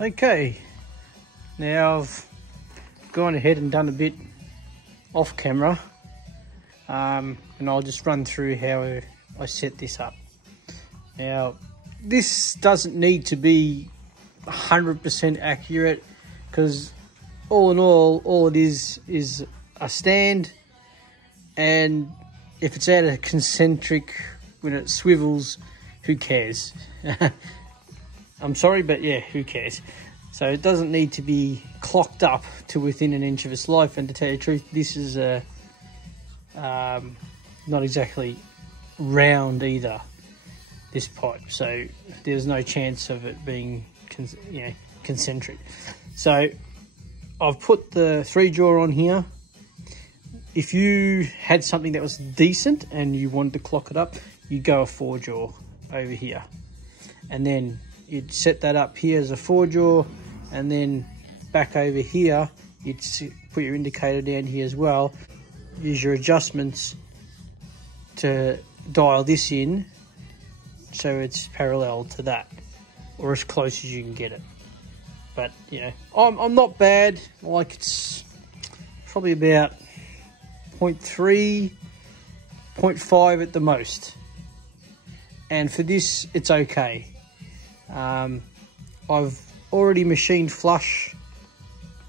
Okay, now I've gone ahead and done a bit off camera, and I'll just run through how I set this up. Now, this doesn't need to be 100% accurate, because all in all it is a stand, and if it's out of concentric when it swivels, who cares? I'm sorry, but yeah, who cares? So it doesn't need to be clocked up to within an inch of its life. And to tell you the truth, this is not exactly round either, this pipe. So there's no chance of it being concentric. So I've put the 3-jaw on here. If you had something that was decent and you wanted to clock it up, you go a 4-jaw over here, and then you'd set that up here as a 4-jaw, and then back over here you'd put your indicator down here as well. Use your adjustments to dial this in so it's parallel to that, or as close as you can get it. But you know, I'm not bad. Like, it's probably about 0.3, 0.5 at the most, and for this it's okay. I've already machined flush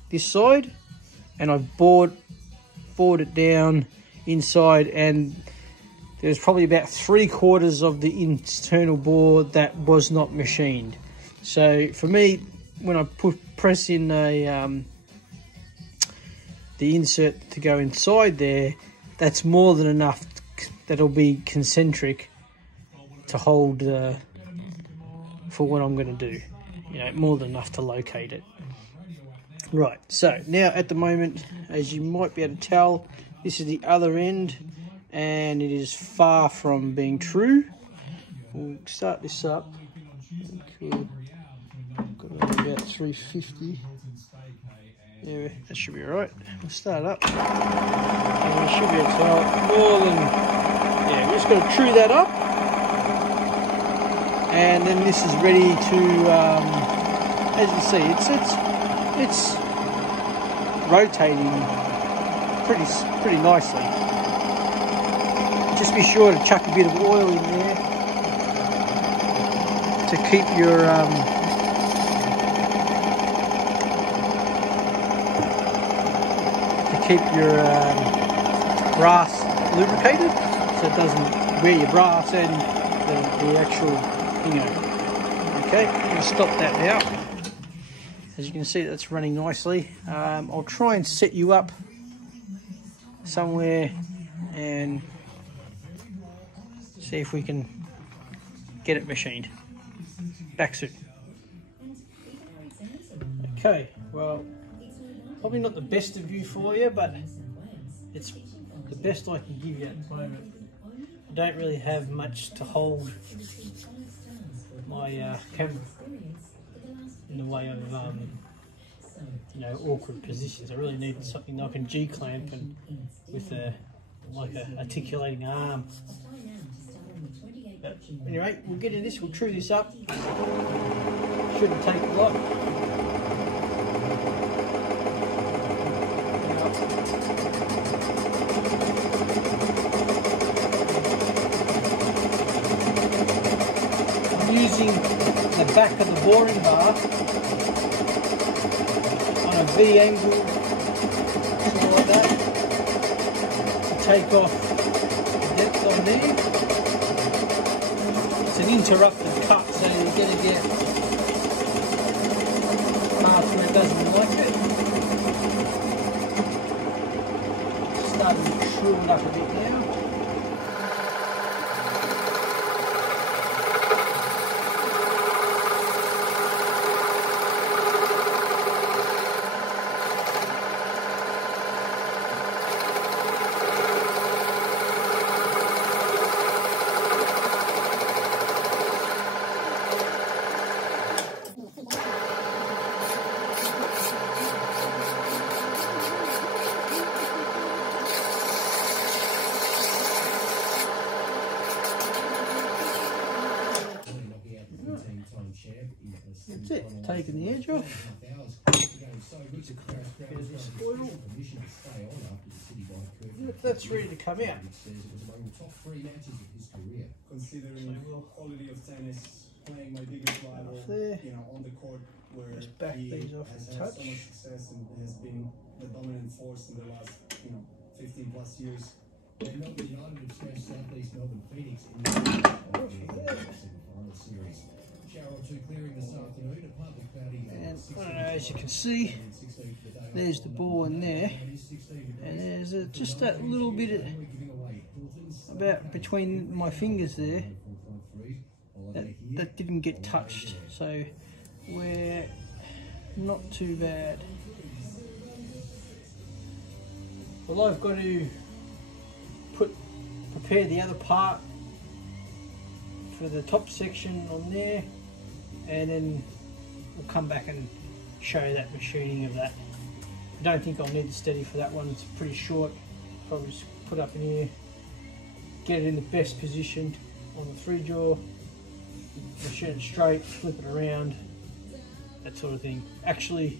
this side, and I've bored it down inside, and there's probably about 3/4 of the internal board that was not machined. So for me, when I press in the insert to go inside there, that's more than enough. That'll be concentric to hold for what I'm going to do. You know, more than enough to locate it. Right, so now at the moment, as you might be able to tell, this is the other end, and it is far from being true. We'll start this up. Cool. Got about 350. Yeah, that should be alright. We'll start up, and we should be able to tell more than, yeah, we're just going to true that up, and then this is ready to, as you see, it's rotating pretty nicely. Just be sure to chuck a bit of oil in there to keep your brass lubricated, so it doesn't wear your brass and the actual thingo. Okay, I'm going to stop that now. As you can see, that's running nicely. I'll try and set you up somewhere and see if we can get it machined. Back soon. Okay, well, probably not the best of view for you, but it's the best I can give you at the moment. I don't really have much to hold my camera in the way of you know, awkward positions. I really need something that I can G-clamp and with like a articulating arm. But anyway, we'll get into this, we'll true this up. Shouldn't take a lot. I'm using the back of the boring bar on a V angle, something like that, to take off the depth on there. It's an interrupted cut, so you're going to get parts where it doesn't like it. Starting to shrivel up a bit now. taking the edge off. That's ready to come out. Considering quality of tennis, playing my biggest rival, you know, on the court where just back these off has and had touch. so much success and has been the dominant force in the last, 15 plus years. Melbourne United have smashed Southeast Melbourne Phoenix in the semi-final series. Shower or two clearing this afternoon. A partly cloudy. And I don't know, as you can see, there's the ball in there, and there's just that little bit about between my fingers there that didn't get touched, so we're not too bad. Well, I've got to prepare the other part for the top section on there, and then we'll come back and show you that machining of that. I don't think I'll need the steady for that one, it's pretty short. Probably just put up in here, get it in the best position on the 3-jaw, machine it straight, flip it around, that sort of thing. Actually,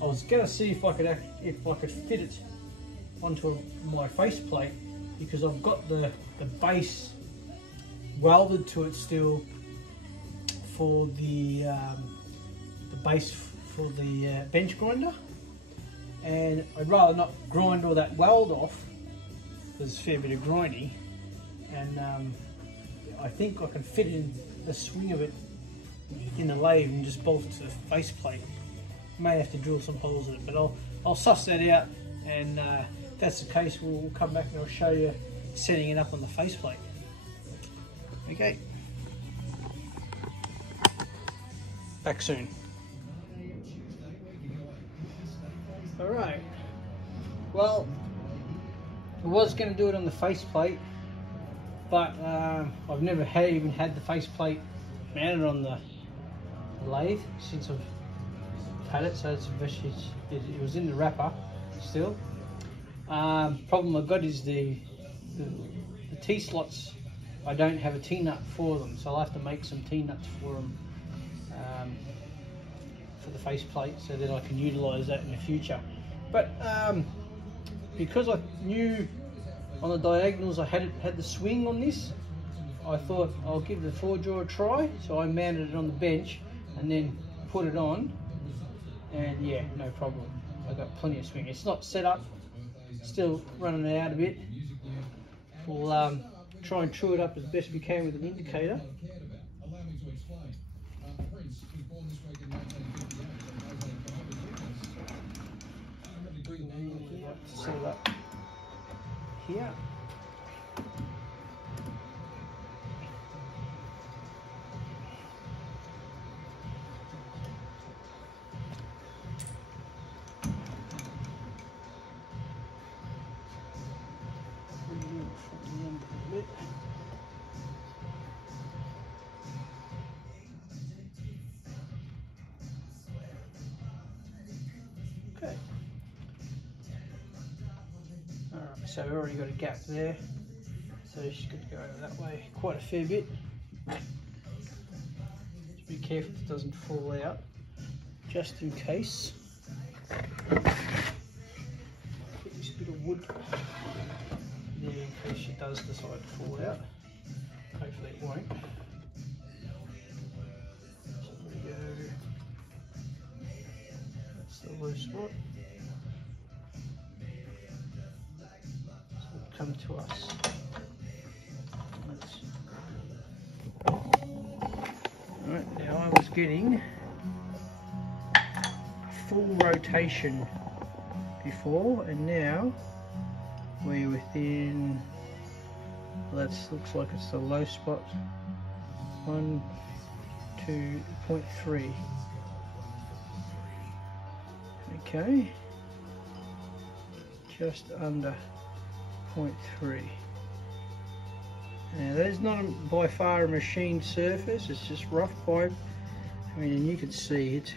I was going to see if I could fit it onto my faceplate, because I've got the base welded to it still for the base for the bench grinder, and I'd rather not grind all that weld off. There's a fair bit of grinding, and I think I can fit in the swing of it in the lathe and just bolt it to the faceplate. May have to drill some holes in it, but I'll suss that out, and if that's the case, we'll come back and I'll show you setting it up on the faceplate. Okay. Back soon. Alright. Well, I was going to do it on the faceplate, but I've never even had the faceplate mounted on the lathe since I've had it, so it was in the wrapper still. Problem I've got is the T-slots. I don't have a T-nut for them, so I'll have to make some T-nuts for them for the faceplate, so that I can utilise that in the future. But because I knew on the diagonals I had the swing on this, I thought I'll give the 4-jaw a try, so I mounted it on the bench and then put it on, and yeah, no problem. I got plenty of swing. It's not set up, still running it out a bit. We'll try and true it up as best we can with an indicator. Set it up here. Okay. Alright, so we've already got a gap there, so she's got to go over that way quite a fair bit. Just be careful it doesn't fall out, just in case. Put this bit of wood there in case she does decide to fall out. Hopefully it won't. So there we go. That's the loose spot. So it'll come to us. Alright, now I was getting full rotation before, and now we're within, well, that looks like it's the low spot, 1.2.3. Okay, just under 0.3. Now that is not by far a machined surface, it's just rough pipe. I mean, and you can see it's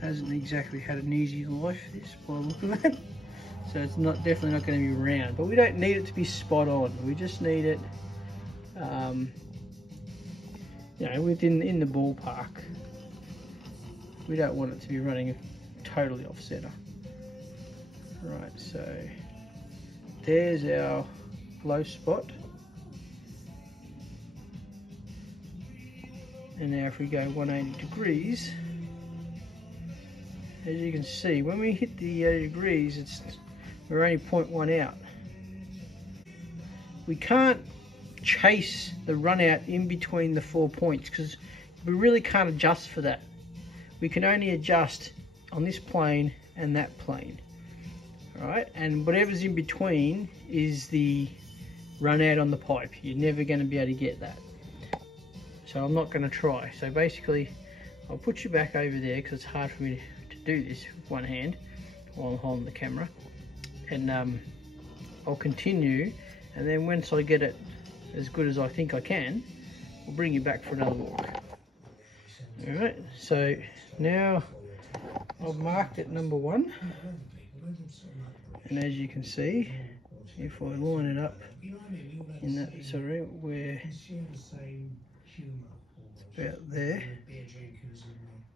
hasn't exactly had an easy life, this, by the look of it. So it's definitely not going to be round, but we don't need it to be spot on. We just need it, you know, within the ballpark. We don't want it to be running totally off center. Right, so there's our low spot. And now if we go 180 degrees, as you can see, when we hit the 80 degrees, we're only 0.1 out. We can't chase the run out in between the 4 points because we really can't adjust for that. We can only adjust on this plane and that plane. Alright, and whatever's in between is the run out on the pipe. You're never going to be able to get that. So I'm not going to try. So basically, I'll put you back over there because it's hard for me to do this with one hand while I'm holding the camera. And I'll continue, and then once I get it as good as I think I can, I'll bring you back for another walk. Alright, so now I've marked it number 1. And as you can see, if I line it up in that sort of where about there,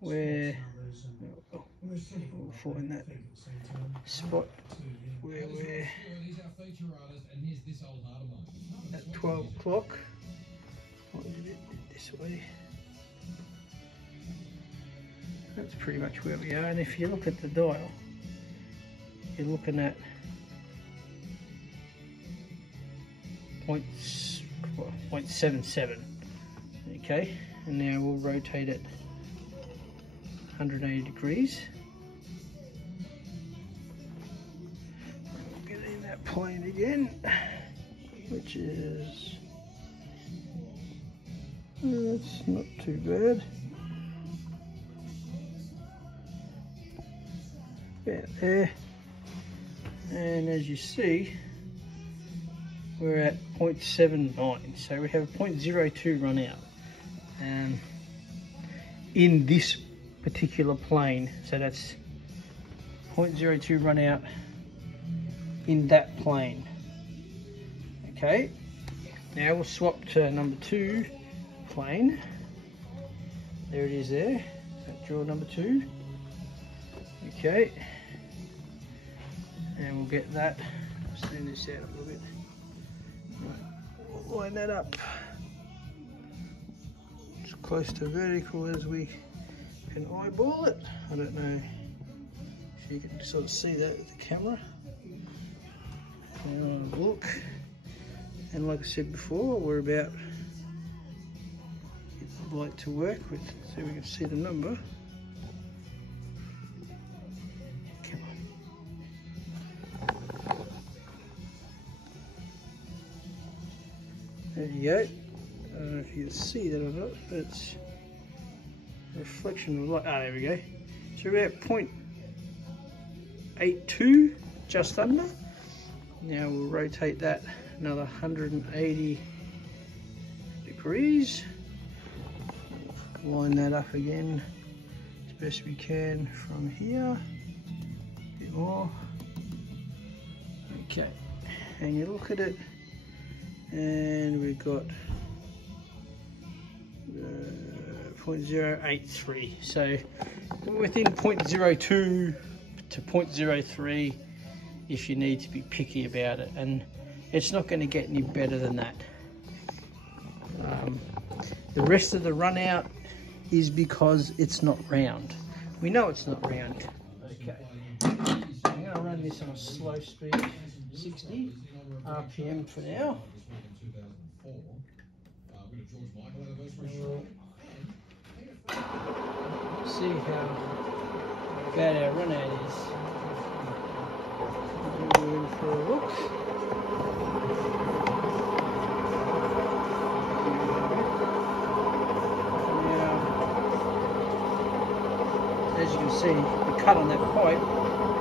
where we'll find that spot where we're at 12 o'clock. This way. That's pretty much where we are, and if you look at the dial, you're looking at 0.77. Okay, and now we'll rotate it 180 degrees. We'll get it in that plane again, which is, that's not too bad. About there. And as you see, we're at 0.79, so we have a 0.02 run out in this particular plane. So that's 0.02 run out in that plane. Okay, now we'll swap to number 2 plane. There it is there, draw number 2. Okay, and we'll get that, zoom this out a little bit. Line that up as close to vertical as we can eyeball it. I don't know if you can sort of see that with the camera. And look, and like I said before, we're about get the light to work with so we can see the number. Come on. There you go. I don't know if you can see that or not, but it's a reflection of light. Ah, there we go. So we're at 0.82, just under. Now we'll rotate that another 180 degrees. Line that up again as best we can from here. A bit more. Okay, and you look at it, and we've got 0.083. So we're within 0.02 to 0.03 if you need to be picky about it, and it's not going to get any better than that. The rest of the run out is because it's not round. We know it's not round. Okay, I'm going to run this on a slow speed, 60 RPM for now. We'll see how bad our run out is. Going for a look. Now, as you can see, the cut on that pipe,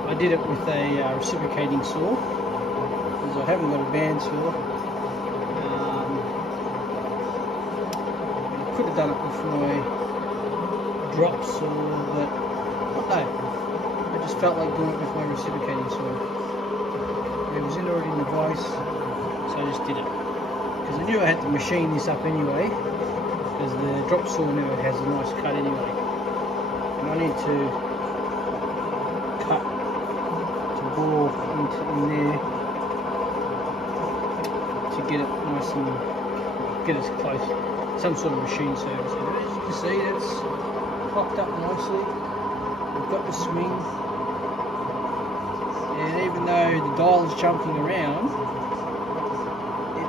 I did it with a reciprocating saw because I haven't got a bandsaw. I could have done it with my drop saw, but no, I just felt like doing it with my reciprocating saw. It was already in the vise, so I just did it. Because I knew I had to machine this up anyway, because the drop saw never has a nice cut anyway. And I need to cut to bore in there to get it nice and get it close. Some sort of machine service. And as you can see, it's clocked up nicely. We've got the swing, and even though the dial is jumping around,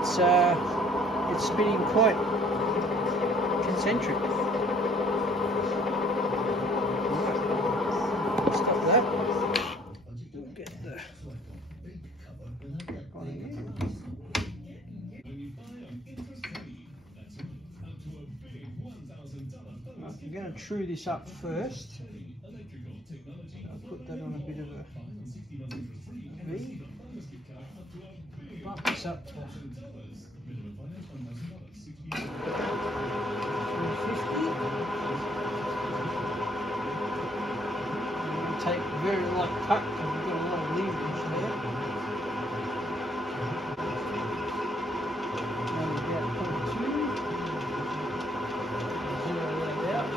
it's spinning quite concentric. Stop that. We'll get the on here. I'm going to true this up first. I'll put that on a bit of a V. Bump this up to 350. Take a very light cut because we've got a lot of leverage there. And about 0.2. Zero that out.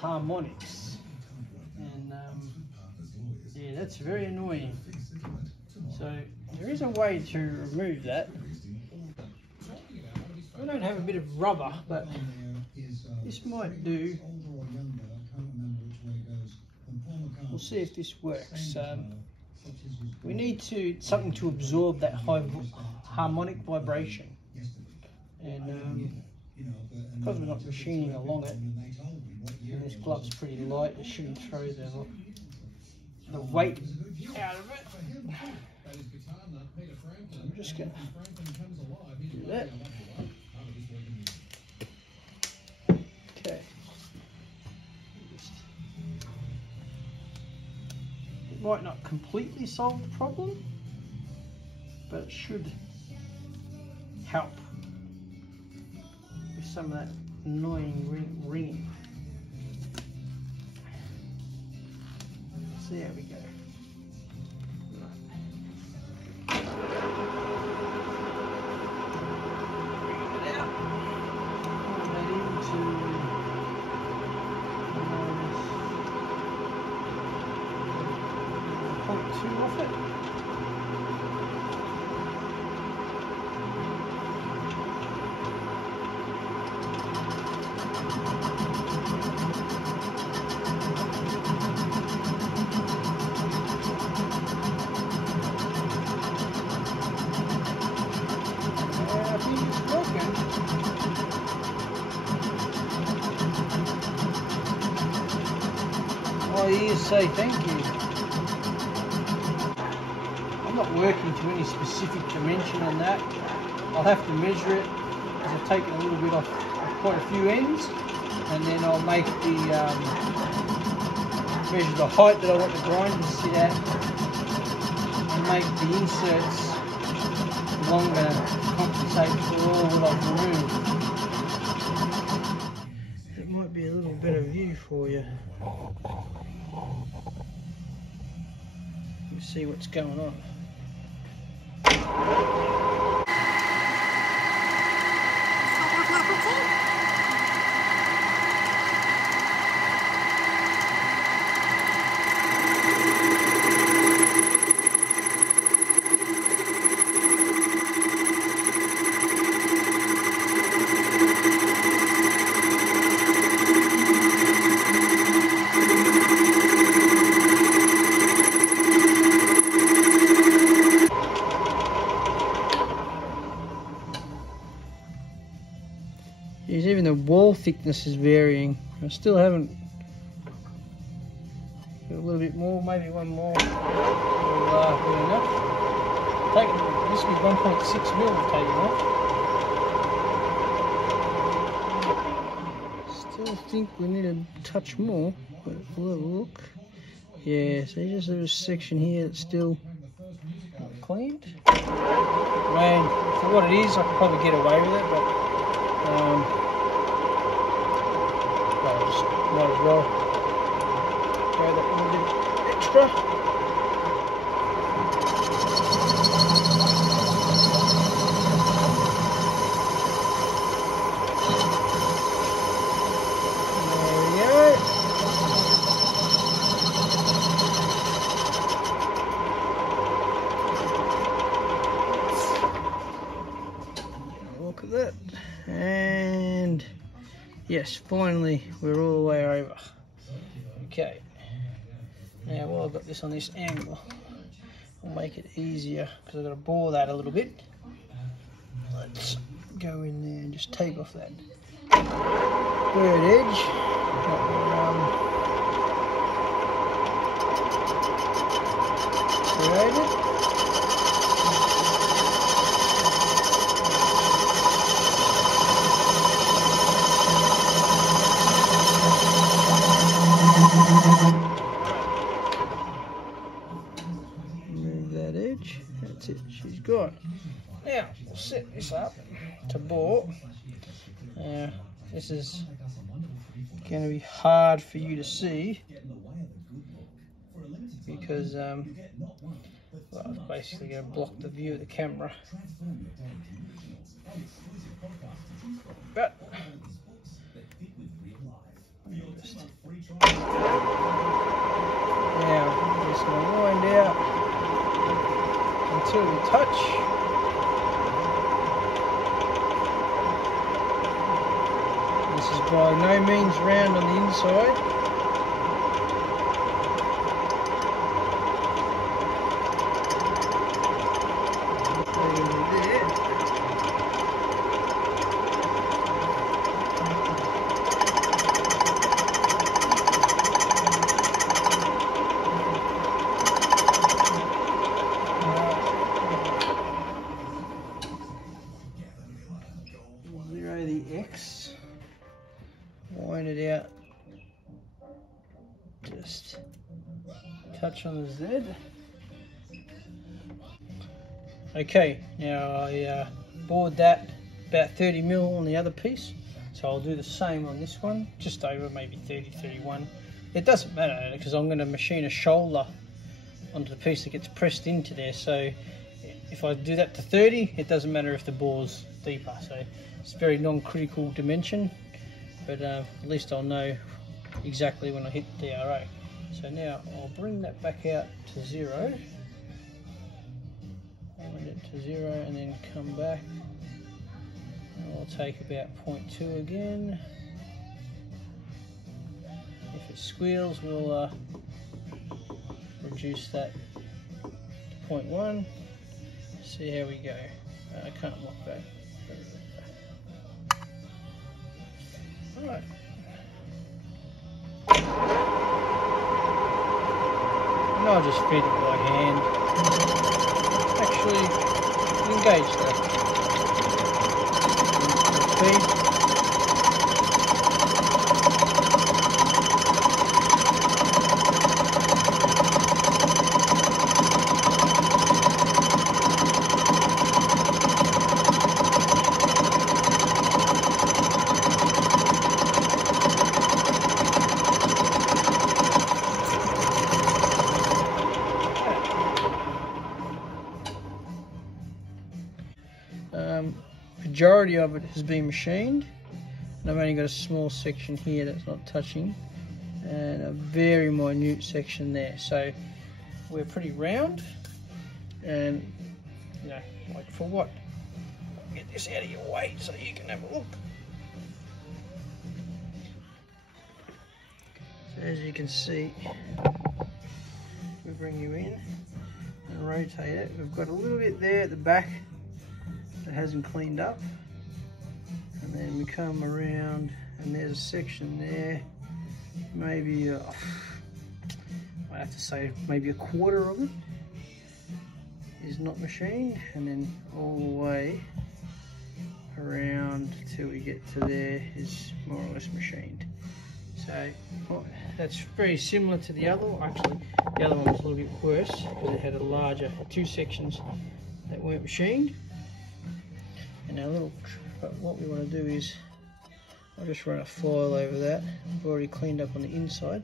Harmonics, and yeah, that's very annoying. So there is a way to remove that. I don't have a bit of rubber, but this might do. We'll see if this works. We need something to absorb that high harmonic vibration, and because we're not machining along it, and this glove's pretty light, it shouldn't throw the weight out of it. I'm just going to do that. Okay. It might not completely solve the problem, but it should help with some of that annoying ringing. See how we go. Bring it out. Pull that into -0.2 off it. All you say thank you. I'm not working to any specific dimension on that. I'll have to measure it. I've taken a little bit off quite a few ends, and then I'll make the measure the height that I want the grind to sit at, and make the inserts longer to compensate for all that I've removed. It might be a little better view for you. You see what's going on. Geez, even the wall thickness is varying. I still haven't. A little bit more, maybe one more. Will be enough. Take it. This will be 1.6 mil. Take it off. Still think we need a touch more, but we'll have a look. Yeah, so just a section here that's still not cleaned. I mean, for what it is, I could probably get away with it, but I just might as well throw that little bit extra. Look at that, and yes, finally we're all the way over. Okay, now while I've got this on this angle, I'll make it easier because I've got to bore that a little bit. Let's go in there and just take off that bird edge. Created. Move that edge. That's it. She's gone. Now we'll set this up to bore. Now this is going to be hard for you to see because well, it's basically going to block the view of the camera. But now I'm just going to wind out until we touch. This is by no means round on the inside. Zero the X, wind it out, just touch on the Z. Okay, now I bored that about 30 mil on the other piece, so I'll do the same on this one, just over maybe 30, 31. It doesn't matter because I'm going to machine a shoulder onto the piece that gets pressed into there, so if I do that to 30, it doesn't matter if the bore's deeper, so it's a very non-critical dimension, but at least I'll know exactly when I hit the DRO. So now I'll bring that back out to 0, wind it to 0 and then come back, and I'll take about 0.2 again. If it squeals, we'll reduce that to 0.1. See how we go. I can't lock that. Alright. And I'll just feed it by hand. Actually, engage that. Feed. Majority of it has been machined, and I've only got a small section here that's not touching and a very minute section there, so we're pretty round. And you know, like for what? Get this out of your way so you can have a look. So as you can see, we bring you in and rotate it. We've got a little bit there at the back that hasn't cleaned up, and then we come around and there's a section there, maybe I have to say maybe a quarter of it is not machined, and then all the way around till we get to there is more or less machined. So that's very similar to the other one. Actually, the other one was a little bit worse because it had a larger two sections that weren't machined. And but what we want to do is I'll just run a file over that. I've already cleaned up on the inside.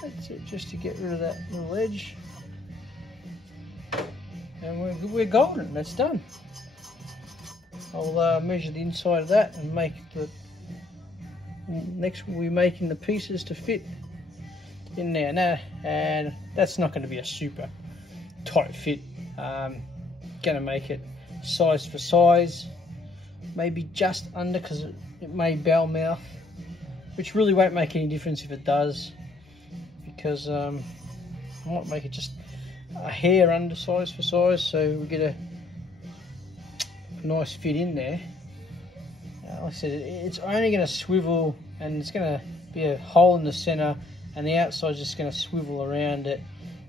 That's it, just to get rid of that little edge. And we're golden, that's done. I'll measure the inside of that and make the next we'll be making the pieces to fit in there now, and that's not going to be a super tight fit. Going to make it size for size, maybe just under, because it may bow mouth, which really won't make any difference if it does, because I might make it just a hair under size for size, so we get a nice fit in there. Like I said, it's only going to swivel, and it's going to be a hole in the center, and the outside's just going to swivel around it,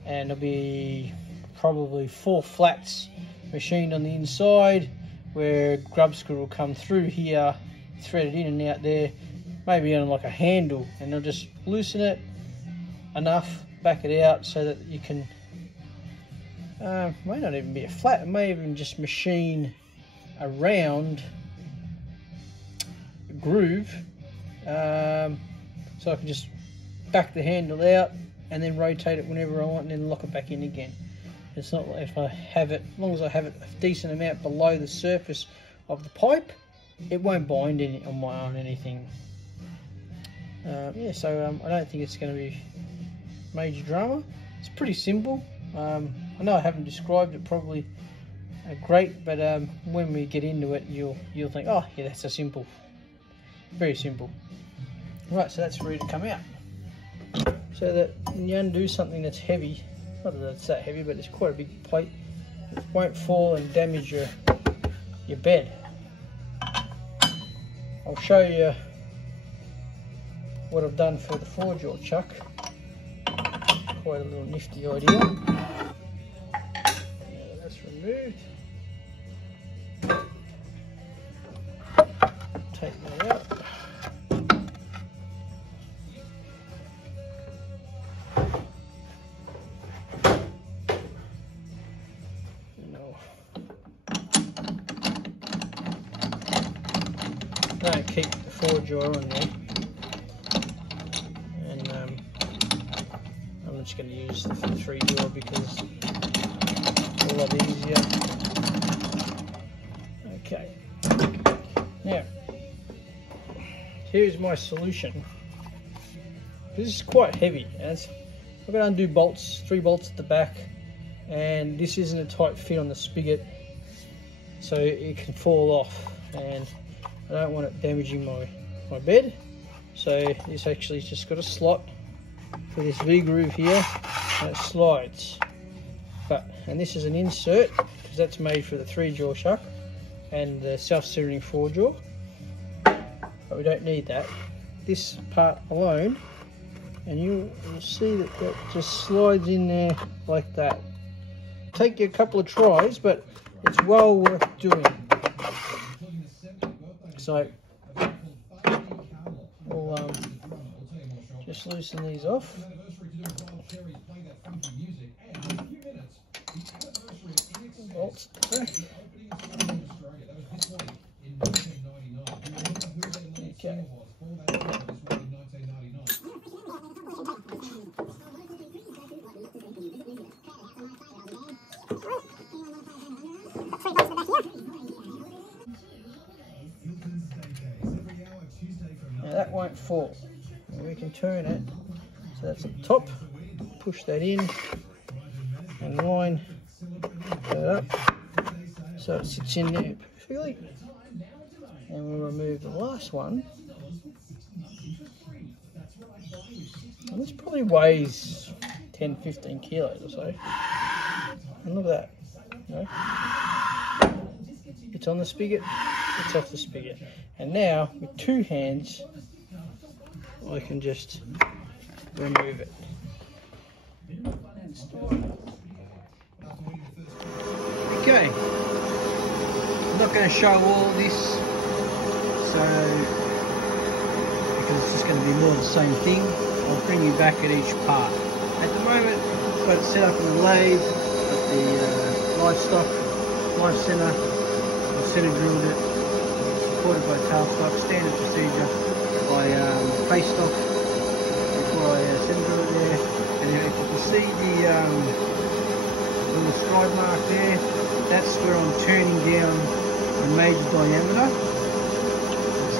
and there'll be probably 4 flats machined on the inside, where grub screw will come through here, threaded in and out there, maybe on like a handle, and they'll just loosen it enough, back it out so that you can may not even be a flat, it may even just machine around a groove, so I can just back the handle out and then rotate it whenever I want, and then lock it back in again. It's not like if I have it, as long as I have it a decent amount below the surface of the pipe, it won't bind on anything. Yeah, so I don't think it's going to be major drama. It's pretty simple. I know I haven't described it probably great, but when we get into it, you'll think, oh yeah, that's a simple, very simple. Right, so that's ready to come out. So that when you undo something that's heavy, not that it's that heavy, but it's quite a big plate, it won't fall and damage your bed. I'll show you what I've done for the 4-jaw chuck. Quite a little nifty idea. That's removed. Take that out. Don't keep the 4-jaw on there. I'm just going to use the 3-jaw because it's a lot easier. Okay, now here's my solution. This is quite heavy, and I'm going to undo bolts, 3 bolts at the back, and this isn't a tight fit on the spigot, so it can fall off, and I don't want it damaging my bed. So this actually has just got a slot for this V-groove here, and it slides. And this is an insert, because that's made for the 3-jaw chuck and the self-centering 4-jaw, but we don't need that. This part alone, and you'll see that that just slides in there like that. Take you a couple of tries, but it's well worth doing. So we'll just loosen these off. Bolts there. Okay. Now that won't fall. We can turn it so that's at the top, push that in and line that up so it sits in there perfectly. And we'll remove the last one. And this probably weighs 10-15 kilos or so. And look at that. You know? It's on the spigot, it's off the spigot. And now, with two hands, I can just remove it. Okay, I'm not going to show all of this, so because it's just going to be more of the same thing. I'll bring you back at each part. At the moment, I've got it set up in the lathe, got the live center. I've center drilled it, supported by tailstock, standard procedure. I faced off before I center drill it there, and if you can see the little stride mark there, that's where I'm turning down the major diameter. It's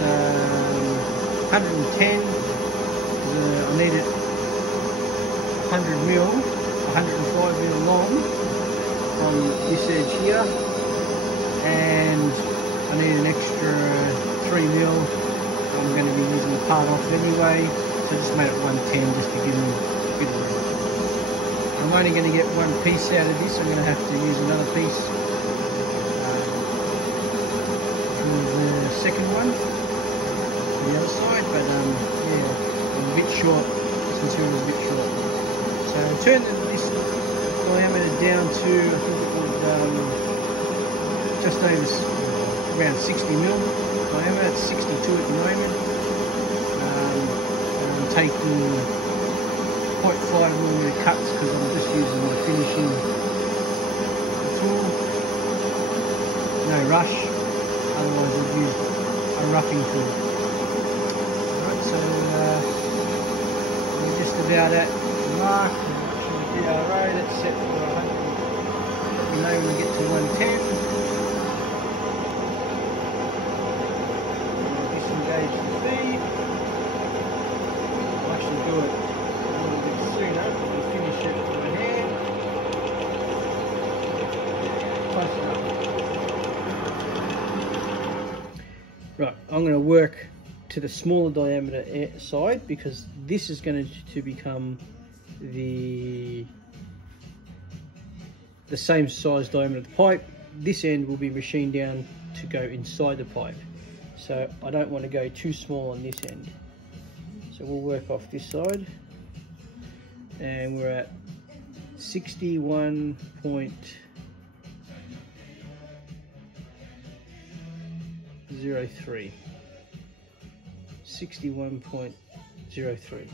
110. I need it 100 mil, 105 mil long from this edge here, and I need an extra 3 mil. I'm going to be using the part off anyway, so I just made it 110 just to give me a bit of room. I'm only going to get one piece out of this. I'm going to have to use another piece from the second one on the other side, but yeah, I'm a bit short. This material is a bit short. So I turned this diameter down to, I think it was just over around 60 mil diameter. It's 62 at the moment. And I'm taking 0.5mm cuts because I'm just using my finishing tool. No rush, otherwise I'd use a roughing tool. Right, so we're just about at the mark. The DRO, that's set for 100. You know when we get to 110. Disengage the feed. I'll actually do it sooner and finish it with my hand. Close enough. Right, I'm going to work to the smaller diameter side because this is going to become the same size diameter of the pipe. This end will be machined down to go inside the pipe. So I don't want to go too small on this end. So we'll work off this side. And we're at 61.03. 61.03.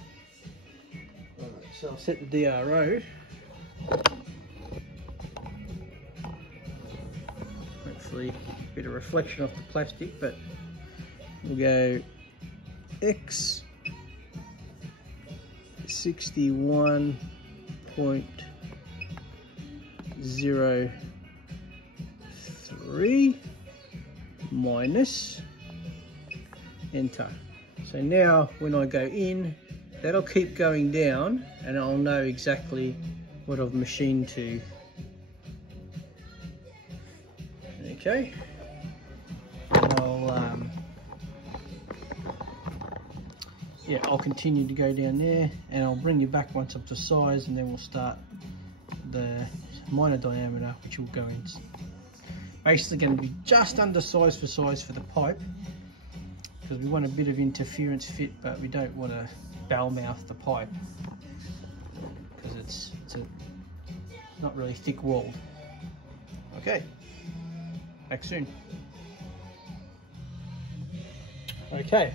So I'll set the DRO. Hopefully a bit of reflection off the plastic, but we'll go X 61.03 minus enter. So now when I go in, that'll keep going down and I'll know exactly what I've machined to. Okay. And I'll continue to go down there and I'll bring you back once up to size, and then we'll start the minor diameter, which will go in. Basically going to be just under size for the pipe, because we want a bit of interference fit, but we don't want to bell mouth the pipe because it's not really thick walled. Okay, back soon. Okay,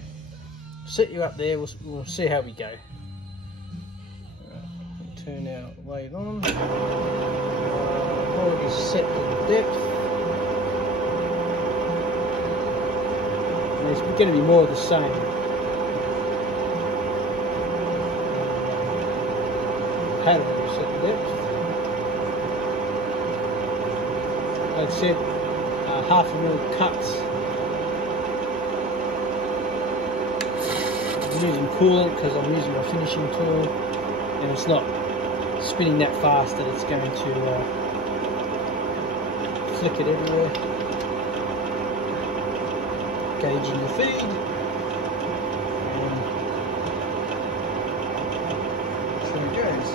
set you up there, we'll see how we go. Right, we'll turn our lathe on. Already set the depth. And it's going to be more of the same. Pattern will set the depth. I've set 1/2 mil cuts. I'm using coolant because I'm using my finishing tool, and it's not spinning that fast that it's going to flick it everywhere. Gauging the feed. So it goes.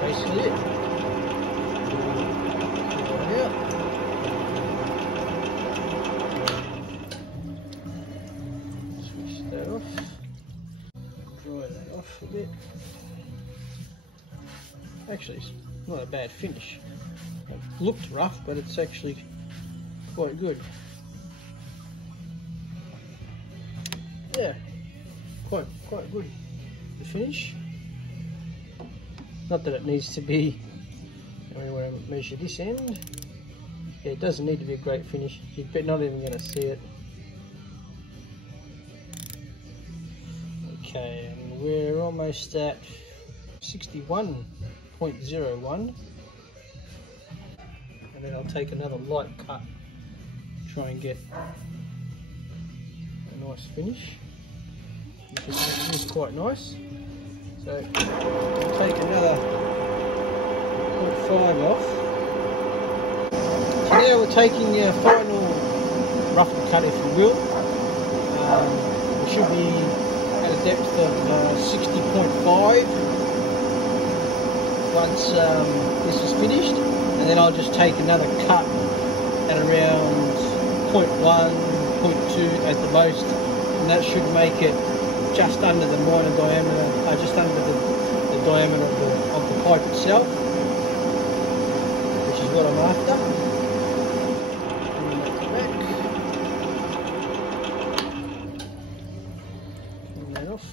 Basically it. Switch that off. Dry that off a bit. Actually, it's not a bad finish. It looked rough, but it's actually quite good. Yeah, quite good. The finish. Not that it needs to be, I mean, when I measure this end, yeah, it doesn't need to be a great finish. You're not even going to see it. Okay, and we're almost at 61.01. And then I'll take another light cut, try and get a nice finish. You can see it is quite nice. So I'll take another 0.5 off. So now we're taking the final rough cut, if you will. We should be at a depth of 60.5 once this is finished, and then I'll just take another cut at around 0.1, 0.2 at the most, and that should make it just under the minor diameter, just under the diameter of the pipe itself, which is what I'm after. Bring that back. Turn that off.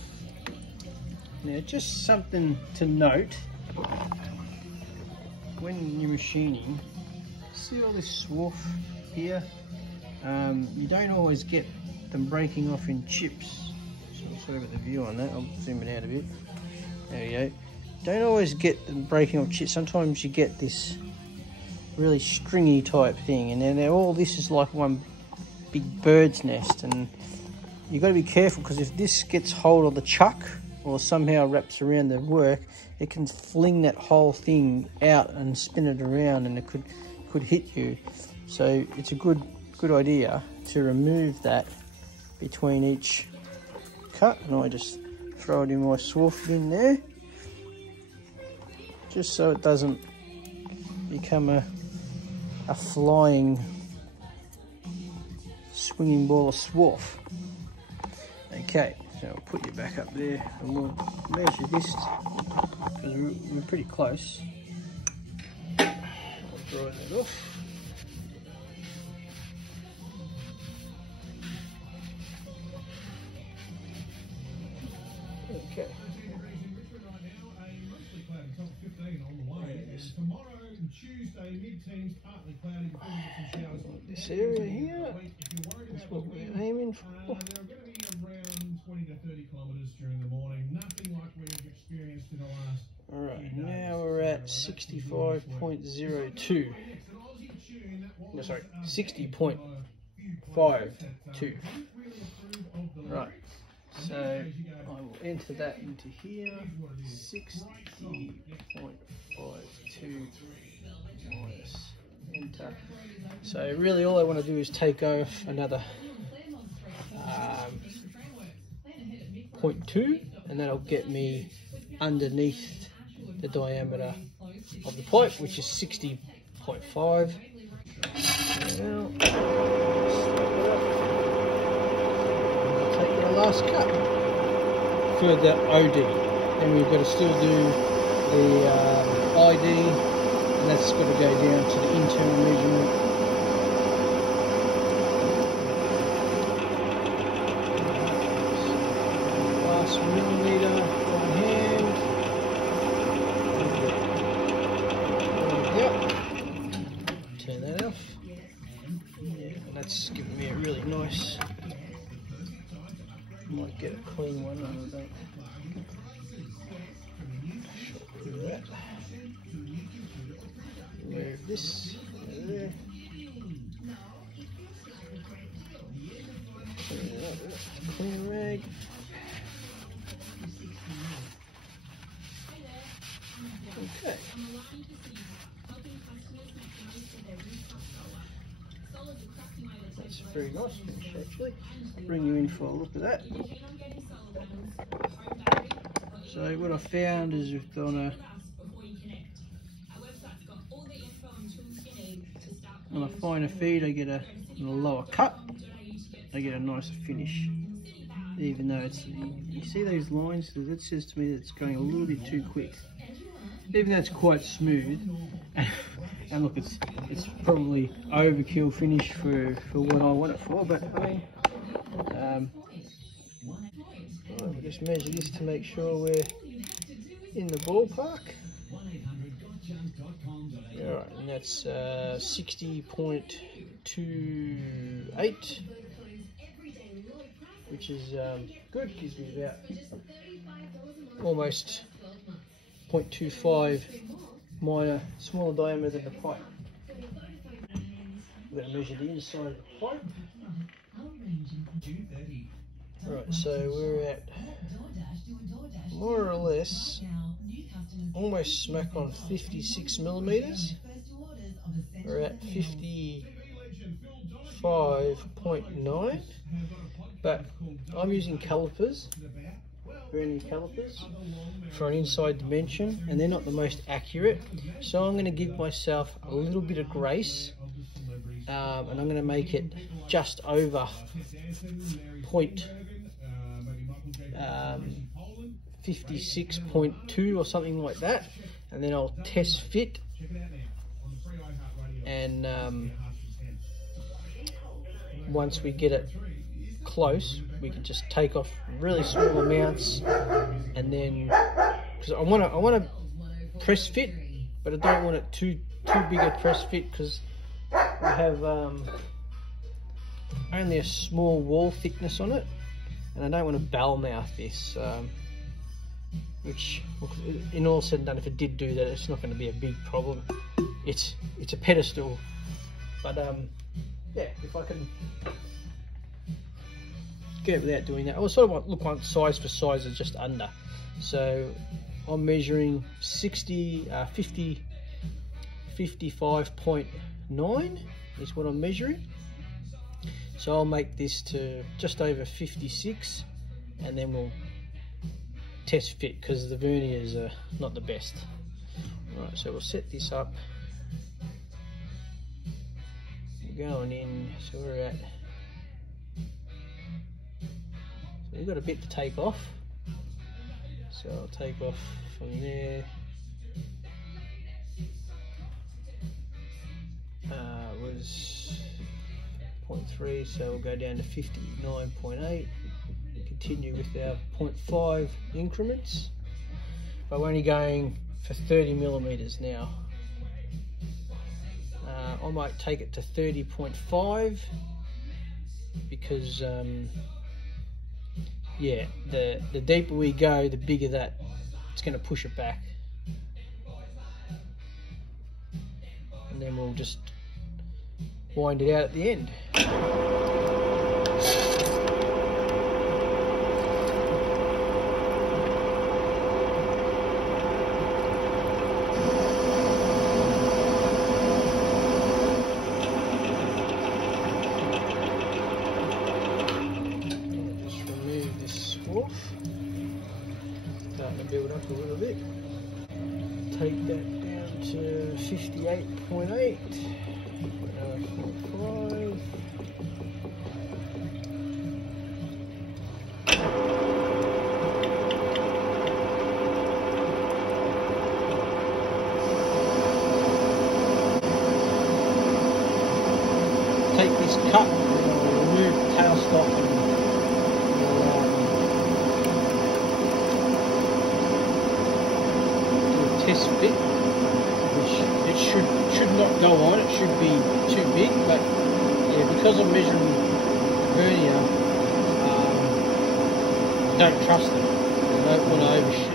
Now, just something to note when you're machining. See all this swarf here? You don't always get them breaking off in chips. Sorry about the view on that, I'll zoom it out a bit. There we go. Don't always get them breaking off chips. Sometimes you get this really stringy type thing, and then all this is like one big bird's nest, and you've got to be careful, because if this gets hold of the chuck or somehow wraps around the work, it can fling that whole thing out and spin it around, and it could hit you. So it's a good idea to remove that between each cut, and I just throw it in my swarf bin there, just so it doesn't become a flying swinging ball of swarf. Okay, so I'll put you back up there and we'll measure this, because we're pretty close. I'll dry that off. Okay. This area here is what we're aiming for. There are going to be around 20 to 30 kilometres during the morning. Nothing like we've experienced in the last. Alright, now we're at 65.02. No, sorry, 60.52. Right. So I will enter that into here, 60.52 minus enter. So really all I want to do is take off another 0.2, and that'll get me underneath the diameter of the pipe, which is 60.5. Now, take our last cut for the OD, and we've got to still do the ID, and that's got to go down to the internal measurement. Last millimeter on hand. Yep. Turn that off. Yeah, and that's giving me a really nice Might get a clean one. I don't. Look at that. Remove this. There. Clean rag. Okay. That's very nice finish actually. Bring you in for a look at that. So what I found is on a finer feed I get a lower cut, I get a nicer finish. Even though it's, you see those lines, that says to me that it's going a little bit too quick. Even though it's quite smooth, and look, it's probably overkill finish for what I want it for. But I mean, I'll just measure this to make sure we're in the ballpark. Alright, and that's 60.28, which is good. Gives me about almost 0.25 smaller diameter than the pipe. We're going to measure the inside of the pipe. Right, so we're at more or less almost smack on 56 millimeters. We're at 55.9, but I'm using calipers, vernier calipers, for an inside dimension, and they're not the most accurate. So I'm going to give myself a little bit of grace, and I'm going to make it just over 56.2 or something like that, and then I'll test fit, and once we get it close we can just take off really small amounts, and then because I want to press fit, but I don't want it too big a press fit because I have only a small wall thickness on it, and I don't want to bell mouth this, which in all said and done, if it did do that, it's not going to be a big problem. It's a pedestal, but yeah, if I can get it without doing that, I sort of look on size for size is just under. So I'm measuring 55.9 is what I'm measuring. So I'll make this to just over 56, and then we'll test fit because the verniers are not the best. Right, so we'll set this up. We're going in, so we're at, so we've got a bit to take off. So I'll take off from there. Was 0.3, so we'll go down to 59.8. Continue with our 0.5 increments, but we're only going for 30 millimeters now. I might take it to 30.5 because yeah, the deeper we go, the bigger that it's going to push it back, and then we'll just wind it out at the end. Starting to build up a little bit. Take that down to 58.8. 0.5. Take this cut and remove the tailstock and test fit, which it should not go on. It should be too big, but yeah, because I'm measuring vernier, don't trust them. I don't want to overshoot.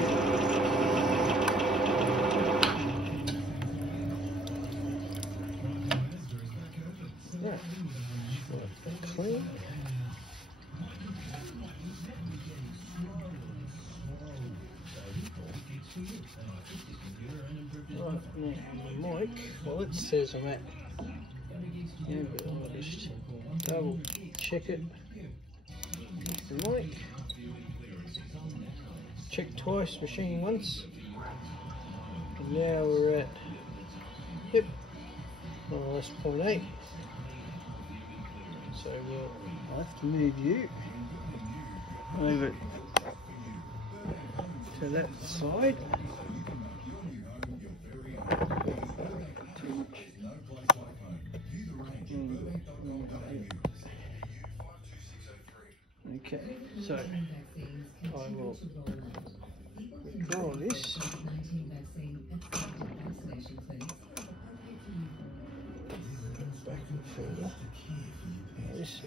Clean. Right, now the mic, well it says I'm at, yeah, but I'll just double check it. The mic, check twice, machining once, and now we're at, yep, more or less 0.8. So we'll have to move you over to that side. Okay, so I will withdraw this. Back and further. Now this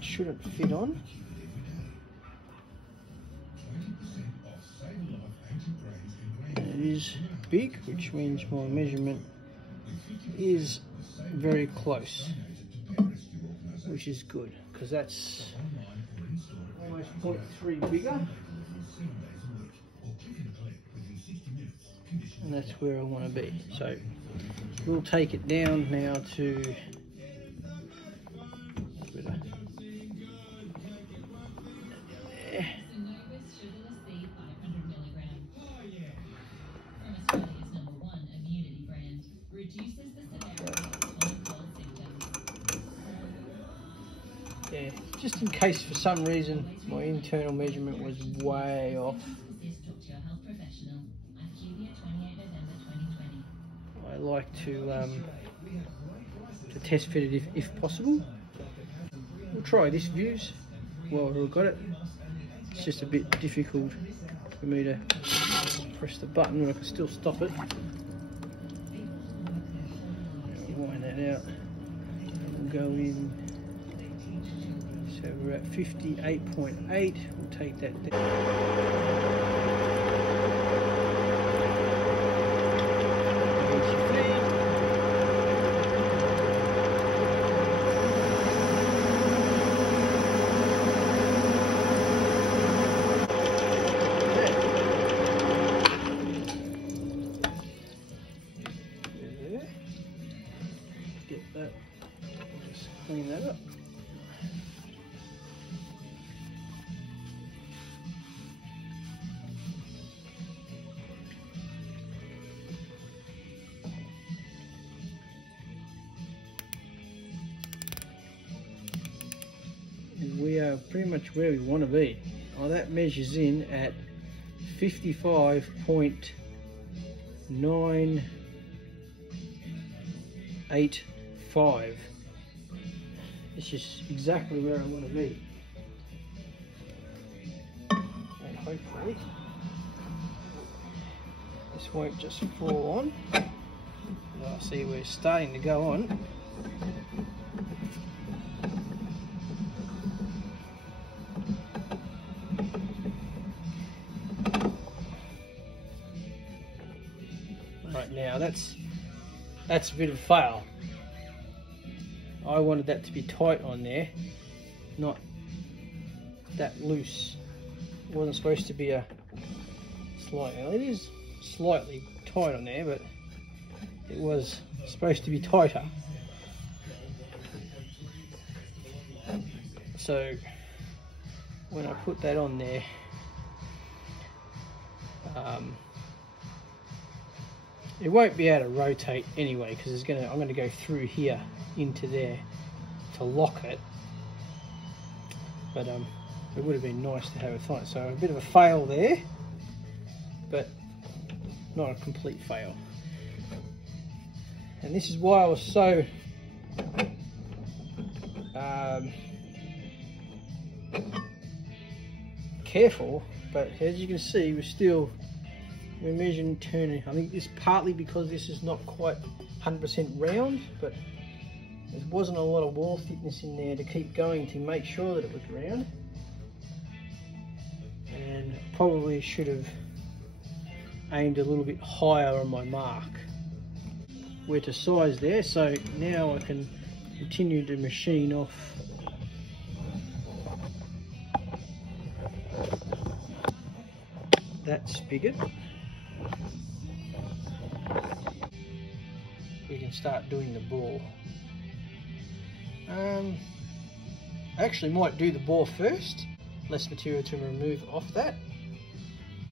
shouldn't fit on. It is big, which means my measurement is very close, which is good because that's almost 0.3 bigger, and that's where I want to be. So we'll take it down now to yeah, just in case for some reason my internal measurement was way off. I like to test fit it if possible. We'll try this views while we've got it. It's just a bit difficult for me to press the button when I can still stop it. Wind that out. We'll go in. So we're at 58.8. We'll take that down. Get that. Just clean that up. We are pretty much where we want to be. Oh, that measures in at 55.985. It's just exactly where I want to be. And hopefully this won't just fall on. I see we're starting to go on. Right now, that's a bit of a fail. I wanted that to be tight on there, not that loose. It wasn't supposed to be a slight. Well, it is slightly tight on there, but it was supposed to be tighter. So when I put that on there, it won't be able to rotate anyway because I'm going to go through here into there to lock it. But it would have been nice to have it tight. So a bit of a fail there, but not a complete fail. And this is why I was so careful. But as you can see, we're measuring turning. I think this partly because this is not quite 100% round, but there wasn't a lot of wall thickness in there to keep going to make sure that it was round. probably should have aimed a little bit higher on my mark. We're to size there, so now I can continue to machine off that spigot. We can start doing the bore. I actually might do the bore first, less material to remove off that.